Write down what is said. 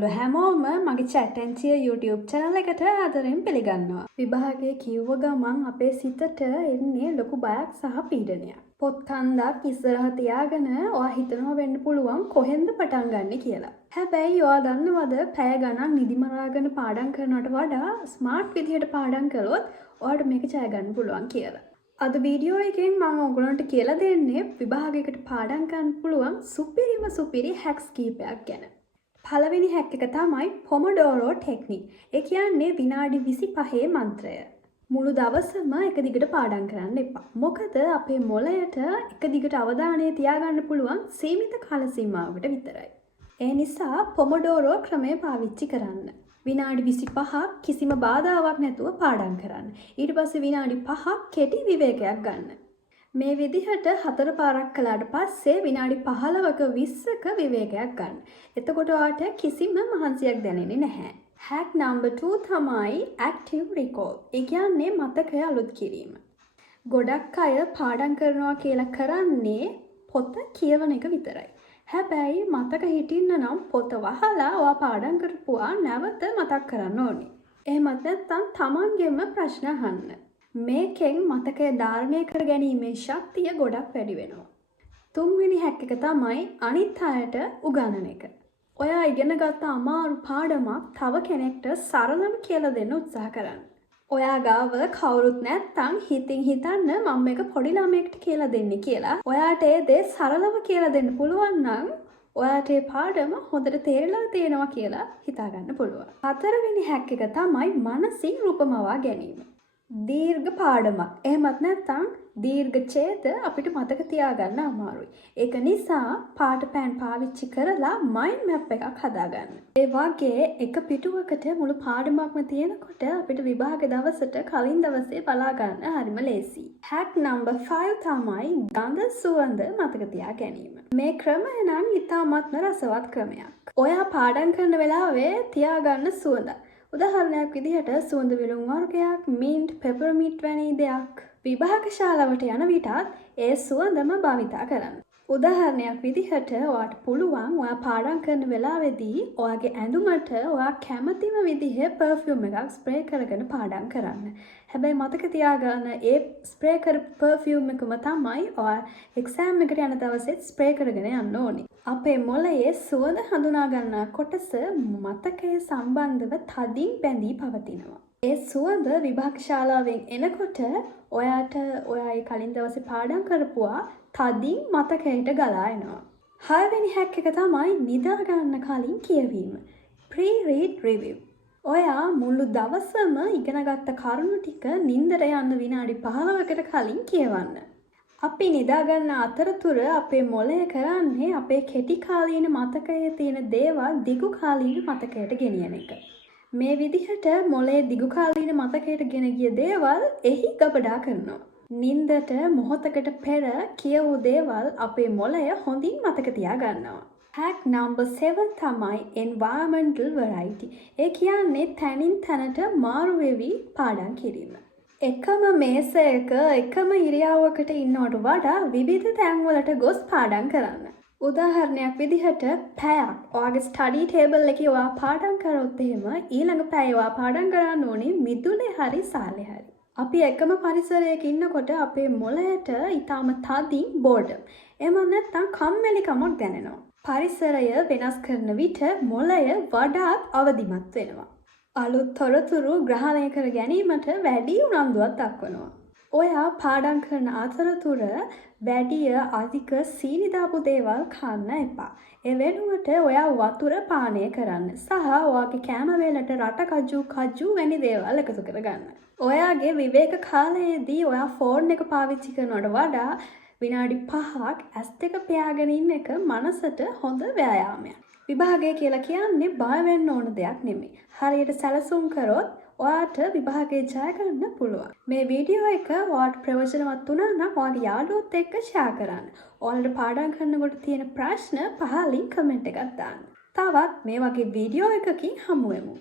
ඔයාලු හැමෝම මගේ chat and cheer YouTube channel එකට ආදරෙන් පිළිගන්නවා. විභාගයේ කිව්ව ගමන් අපේ සිතට එන්නේ ලොකු බයක් සහ පීඩනයක්. පොත් කන්දක් ඉස්සරහ තියාගෙන ඔයා හිතනවා වෙන්න පුළුවන් කොහෙන්ද පටන් ගන්නෙ කියලා. හැබැයි ඔයා දන්නවද පැය ගණන් නිදි මරාගෙන පාඩම් කරනවට වඩා ස්මාර්ට් විදිහට පාඩම් කළොත් ඔයාට මේක ජය ගන්න පුළුවන් කියලා. අද වීඩියෝ එකෙන් මම ඔයගොල්ලන්ට කියලා දෙන්නේ විභාගයකට පාඩම් ගන්න පුළුවන් සුපිරි හැක්ස් කීපයක් ගැන. පළවෙනි හැක් එක තමයි පොමොඩෝරෝ ටෙක්නික්. ඒ කියන්නේ විනාඩි 25 මන්ත්‍රය. මුළු දවසම එක දිගට පාඩම් කරන්න එපා. මොකද අපේ මොළයට එක දිගට අවධානය තියාගන්න පුළුවන් සීමිත කාල සීමාවකට විතරයි. ඒ නිසා පොමොඩෝරෝ ක්‍රමය පාවිච්චි කරන්න. විනාඩි 25ක් කිසිම බාධාවක් නැතුව පාඩම් කරන්න. ඊට පස්සේ විනාඩි 5ක් කෙටි විවේකයක් ගන්න. මේ විදිහට 4 පාරක් කළාට පස්සේ විනාඩි 15ක 20ක විවේකයක් ගන්න. එතකොට ඔයාට කිසිම මහන්සියක් දැනෙන්නේ නැහැ. hack number 2 තමයි active recall. ඒ කියන්නේ මතකය අලුත් කිරීම. ගොඩක් අය පාඩම් කරනවා කියලා කරන්නේ පොත කියවන එක විතරයි. හැබැයි මතක හිටින්න නම් පොත වහලා ඔයා පාඩම් කරපුවා නැවත මතක් කරන්න ඕනේ. එහෙමත් නැත්නම් තමන්ගෙම ප්‍රශ්න අහන්න. මේකෙන් මතකය ධාරණය කර ගැනීමේ ශක්තිය ගොඩක් වැඩි වෙනවා. තුන්වෙනි හැක් එක තමයි අනිත් අයට උගන්වන එක. ඔයා ඉගෙන ගත්ත අමාරු පාඩමක් තව කෙනෙක්ට සරලව කියලා දෙන්න උත්සාහ කරන්න. ඔයා ගාව කවුරුත් නැත්තම් හිතින් හිතන්න මම මේක පොඩි ළමයෙක්ට කියලා දෙන්නේ කියලා. ඔයාට ඒ දේ සරලව කියලා දෙන්න පුළුවන් නම් ඔයාට ඒ පාඩම හොඳට තේරලා තියෙනවා කියලා හිතාගන්න පුළුවන්. හතරවෙනි හැක් එක තමයි මනසින් රූපමවා ගැනීම. දීර්ඝ පාඩමක්. එහෙමත් නැත්නම් දීර්ඝ ඡේද අපිට මතක තියාගන්න අමාරුයි. ඒක නිසා පාට පෑන් පාවිච්චි කරලා මයින්ඩ් මැප් එකක් හදාගන්න. ඒ වගේ එක පිටුවකට මුළු පාඩමක්ම තියෙනකොට අපිට විභාග දවසට කලින් දවසේ බලා ගන්න හරිම ලේසියි. hack number 5 තමයි ගඳ සුවඳ මතක තියා ගැනීම. මේ ක්‍රමය නම් ඉතාමත්ම රසවත් ක්‍රමයක්. ඔයා පාඩම් කරන වෙලාවේ තියාගන්න සුවඳ. උදාහරණයක් විදිහට සුවඳ විලවුන් වර්ගයක්, මින්ට්, පෙපර්මින්ට් වැනි දෙයක් විභාග ශාලාවට යන විටත් ඒ සුවඳම භාවිතා කරන්න. උදාහරණයක් විදිහට ඔයාට පුළුවන් ඔයා පාඩම් කරන වෙලාවේදී ඔයාගේ ඇඳුමට ඔයා කැමතිම විදිහේ පර්ෆියුම් එකක් ස්ප්‍රේ කරගෙන පාඩම් කරන්න. හැබැයි මතක තියාගන්න ඒ ස්ප්‍රේ කරපු පර්ෆියුම් එකම තමයි ඔයා එක්සෑම් එකට යන දවසෙත් ස්ප්‍රේ කරගෙන යන්න ඕනේ. අපේ මොළයේ සුවඳ හඳුනා ගන්නා කොටස මතකයේ සම්බන්ධව තදින් බැඳී පවතිනවා. ඒ සුවඳ විභාග ශාලාවෙන් එනකොට ඔයාට ඔයාගේ කලින් දවසේ පාඩම් කරපුවා තදින් මතකයට ගලා එනවා. 6 වෙනි හැක් එක තමයි නිදා ගන්න කලින් කියවීම. pre-read review. ඔයා මුළු දවසම ඉගෙනගත්ත කරුණු ටික නින්දට යන්න විනාඩි 15කට කලින් කියවන්න. අපි නිදාගන්න අතරතුර අපේ මොළය කරන්නේ අපේ කෙටි කාලීන මතකයේ තියෙන දේවල් දිගු කාලීන මතකයට ගෙනියන එක. මේ විදිහට මොළයේ දිගු කාලීන මතකයට ගෙන ගිය දේවල් එහි ගබඩා කරනවා. නින්දට මොහොතකට පෙර කියවූ දේවල් අපේ මොළය හොඳින් මතක තියා ගන්නවා. hack number 7 තමයි environmental variety. ඒ කියන්නේ තැනින් තැනට මාරු වෙවි පාඩම් කිරීම. එකම මේසයක එකම ඉරියව්වකට ඉන්නවට වඩා විවිධ තැන්වලට ගොස් පාඩම් කරන්න. උදාහරණයක් විදිහට පැයක් ඔයාගේ ස්ටඩි ටේබල් එකේ ඔයා පාඩම් කරොත් එහෙම ඊළඟ පැය ඔයා පාඩම් කරන්න ඕනේ මිදුලේ හරි සාලේ හරි. අපි එකම පරිසරයක ඉන්නකොට අපේ මොළයට ඊටම තදින් බෝඩම්. එහෙම නැත්නම් කම්මැලිකමක් දැනෙනවා. පරිසරය වෙනස් කරන විට මොළය වඩාත් අවදිමත් වෙනවා. අලුත් තොරතුරු ග්‍රහණය කර ගැනීමට වැඩි උනන්දුවක් දක්වනවා. ඔයා පාඩම් කරන අතරතුර වැඩිය අධික සීනි දාපු දේවල් කන්න එපා. ඒ වෙනුවට ඔයා වතුර පානය කරන්න සහ ඔයාගේ කෑම වේලට රට කජු වැනි දේවල් එකතු කරගන්න. ඔයාගේ විවේක කාලයේදී ඔයා ෆෝන් එක පාවිච්චි කරනවට වඩා විනාඩි 5ක් ඇස් දෙක පියාගෙන ඉන්න එක මනසට හොඳ ව්‍යායාමයක්. විභාගය කියලා කියන්නේ බය වෙන්න ඕන දෙයක් නෙමෙයි. හරියට සැලසුම් කරොත් ඔයාට විභාගය ජය ගන්න පුළුවන්. මේ වීඩියෝ එක ඔයාට ප්‍රයෝජනවත් වුණා නම් ඔයාගේ යාළුවොත් එක්ක ෂෙයා කරන්න. ඔයාලට පාඩම් කරනකොට තියෙන ප්‍රශ්න පහලින් කමෙන්ට් එකක් දාන්න. තවත් මේ වගේ වීඩියෝ එකකින් හමු වෙමු.